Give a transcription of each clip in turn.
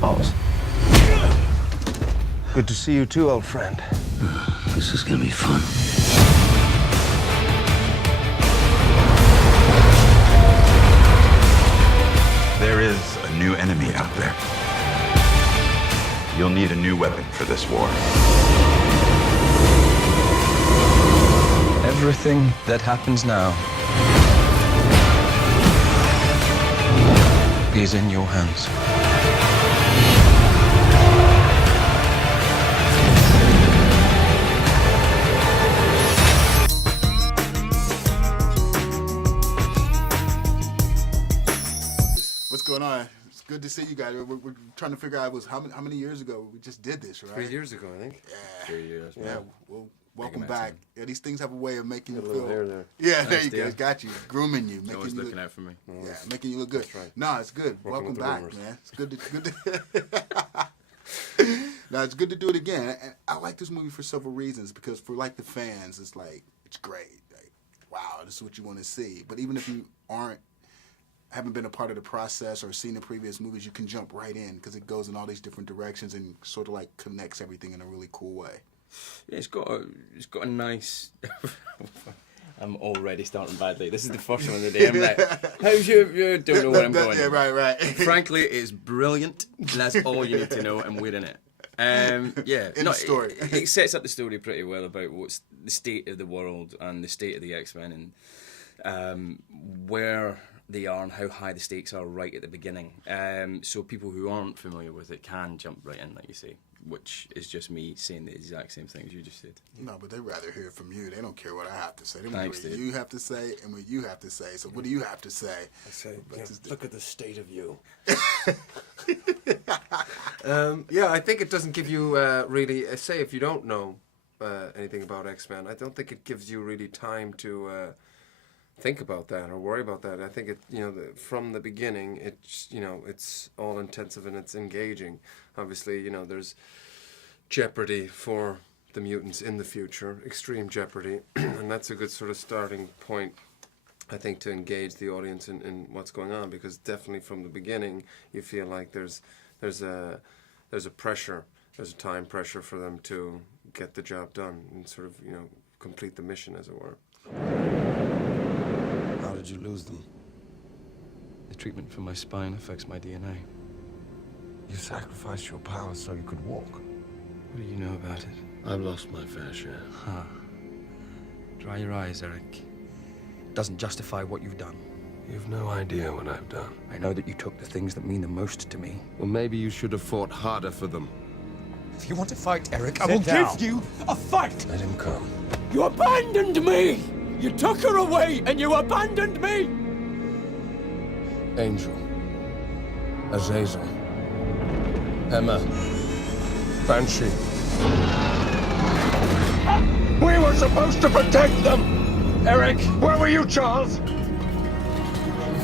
Charles. Good to see you too, old friend. This is gonna be fun. There is a new enemy out there. You'll need a new weapon for this war. Everything that happens now is in your hands. What's going on? It's good to see you guys. We're trying to figure out how many years ago we just did this, right? 3 years ago, I think. Yeah. 3 years. Yeah. Well, welcome back. Yeah, these things have a way of making you A little feel. hair there. Yeah, there Nice, you go. dear. It's got you, grooming you, He's making always you looking look, out for me. yeah, making you look good. That's right. No, it's good. Working Welcome with the back, rumors. man. It's good to. Now it's good to do it again. And I like this movie for several reasons because for like the fans, it's like it's great. Like, wow, this is what you want to see. But even if you haven't been a part of the process or seen the previous movies, you can jump right in because it goes in all these different directions and sort of like connects everything in a really cool way. Yeah, it's got a nice. I'm already starting badly. This is the first one of the day. I'm like, how's you don't know where I'm going. Yeah, right. Frankly, it's brilliant. That's all you need to know, and we're in it. Yeah, In the story. It sets up the story pretty well about what's the state of the world and the state of the X-Men and where they are and how high the stakes are right at the beginning. So people who aren't familiar with it can jump right in, like you say, which is just me saying the exact same things you just said. No, but they'd rather hear it from you. They don't care what I have to say. They want Thanks, to hear what dude. you have to say and what you have to say. So what do you have to say? I say, But yeah, just- look at the state of you. Yeah, I think it doesn't give you really, say if you don't know anything about X-Men, I don't think it gives you really time to think about that or worry about that. I think it, from the beginning, it's, it's all intensive and it's engaging. Obviously, there's jeopardy for the mutants in the future, extreme jeopardy, and that's a good sort of starting point, I think, to engage the audience in what's going on, because definitely from the beginning you feel like there's a pressure, there's a time pressure for them to get the job done and sort of complete the mission, as it were. How did you lose them? The treatment for my spine affects my DNA. You sacrificed your powers so you could walk. What do you know about it? I've lost my fair share. Huh. Dry your eyes, Eric. Doesn't justify what you've done. You've no idea what I've done. I know that you took the things that mean the most to me. Well, maybe you should have fought harder for them. If you want to fight, Eric, I Sit will down. give you a fight! Let him come. You abandoned me! You took her away and you abandoned me! Angel. Azazel. Emma. Banshee. We were supposed to protect them! Eric, where were you, Charles?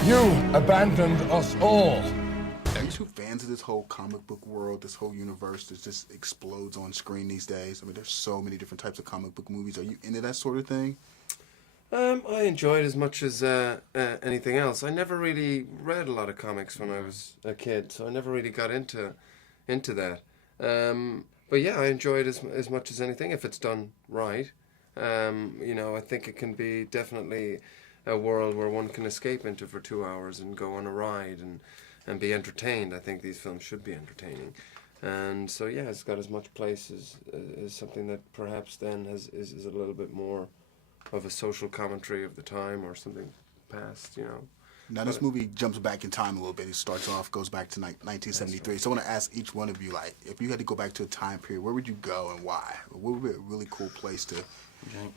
You abandoned us all. Are you two fans of this whole comic book world, this whole universe that just explodes on screen these days? I mean, there's so many different types of comic book movies. Are you into that sort of thing? I enjoy it as much as anything else. I never really read a lot of comics when I was a kid, so I never really got into that. But yeah, I enjoy it as much as anything if it's done right. I think it can be definitely a world where one can escape into for 2 hours and go on a ride and be entertained. I think these films should be entertaining. And so yeah, it's got as much place as something that perhaps then is a little bit more of a social commentary of the time or something past, Now, this movie jumps back in time a little bit. It starts off, goes back to 1973. So I want to ask each one of you, like, if you had to go back to a time period, where would you go and why? What would be a really cool place to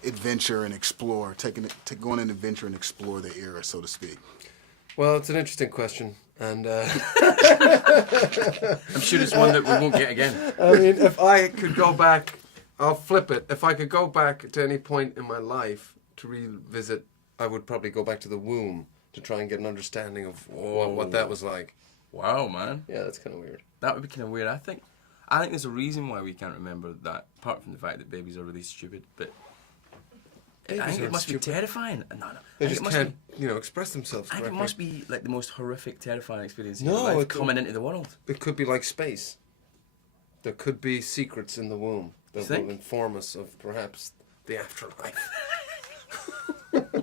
adventure and explore, go on an adventure and explore the era, so to speak? Well, it's an interesting question, and I'm sure it's one that we won't get again. I mean, if I could go back, I'll flip it. If I could go back to any point in my life to revisit, I would probably go back to the womb to try and get an understanding of what that was like. Wow, man. Yeah, that's kind of weird. That would be kind of weird. I think there's a reason why we can't remember that, apart from the fact that babies are really stupid. But I think it must be terrifying. No. They just can't, express themselves I think correctly. it must be like the most horrific, terrifying experience in No, your life it- coming into the world. It could be like space. There could be secrets in the womb that think? will inform us of perhaps the afterlife.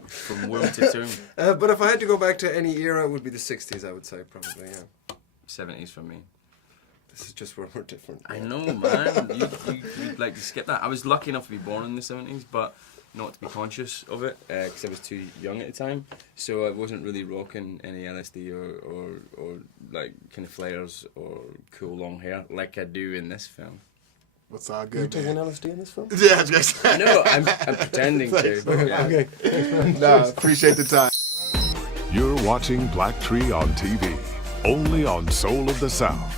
From womb to tomb. But if I had to go back to any era, it would be the 60s, I would say, probably, yeah. 70s for me. This is just where we're different. I know, man. You'd like to skip that. I was lucky enough to be born in the 70s, but not to be conscious of it, because I was too young at the time. So I wasn't really rocking any LSD or like kind of flares or cool long hair like I do in this film. What's all Are you good, taking man? LSD in this film? Yeah, I was gonna say. No, I'm pretending to. Yeah. Okay. No, appreciate the time. You're watching Black Tree on TV, only on Soul of the South.